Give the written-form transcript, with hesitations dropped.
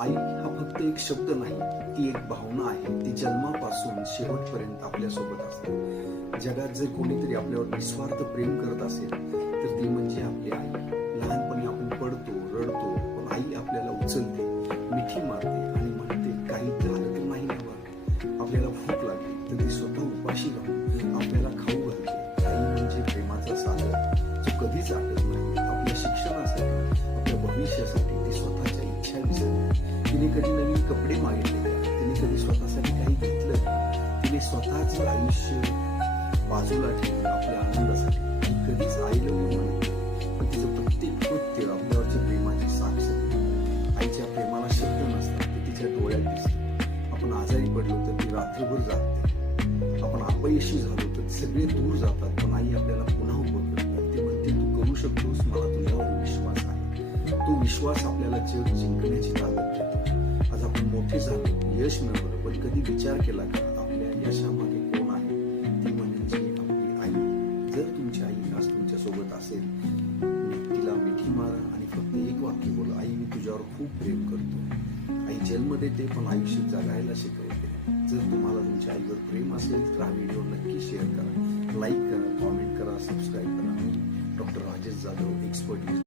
आई हा फक्त एक शब्द नाही, ती एक भावना आहे. ती जन्मापासून शेवटपर्यंत आपल्या सोबत असते. जगात जर कोणीतरी आपल्यावर निस्वार्थ प्रेम करत असेल तर ती म्हणजे आपली आई. लहानपणी आपण पडतो, रडतो, पण आई आपल्याला उचलते, मिठी मारते आणि म्हणते काही झालं तर नाही ना बा. आपल्याला भूक लागली तर ती स्वतः उपाशी राहून आपल्याला खाऊ घालते. आई म्हणजे प्रेमाचा सागर जो कधीच आटत नाही. आपल्या शिक्षणासाठी, आपल्या भविष्यासाठी ती स्वतःच्या इच्छा विसरते. तिने कधी नवीन कपडे मागितले का? तिने कधी स्वतःसाठी काही घेतलं का? तिने स्वतःच आयुष्य बाजूला ठेवून आपल्या आनंदासाठी ती कधीच आईला म्हणत पण तिचं प्रत्येक कृत्य आपल्यावरच्या प्रेमाची साक्ष देते. आईच्या प्रेमाला शब्द नसतात, ते तिच्या डोळ्यात दिसते. आपण आजारी पडलो तर ती रात्रभर जागते. आपण अपयशी झालो तर सगळे दूर जातात, पण आई आपल्याला पुन्हा उभं करते. ती म्हणते तू करू शकतोस, मला तुझ्यावर विश्वास आहे. तो विश्वास आपल्याला जग जिंकण्याची ताकद देतो. आज आपण मोठे झालो, यश मिळवलं, पण कधी विचार केला का आपल्या यशामागे कोण आहे? ती म्हणजे आपली आई. जर तुमची आई आज तुमच्या सोबत असेल, तिला मिठी मारा आणि फक्त एक वाक्य बोला, आई मी तुझ्यावर खूप प्रेम करतो. आई जन्म देते पण आयुष्य जगायला शिकवते. जर तुम्हाला तुमच्या आईवर प्रेम असेल तर हा व्हिडिओ नक्की शेअर करा, लाईक करा, कॉमेंट करा, सबस्क्राईब करा. मी डॉक्टर राजेश जाधव, एक्सपर्ट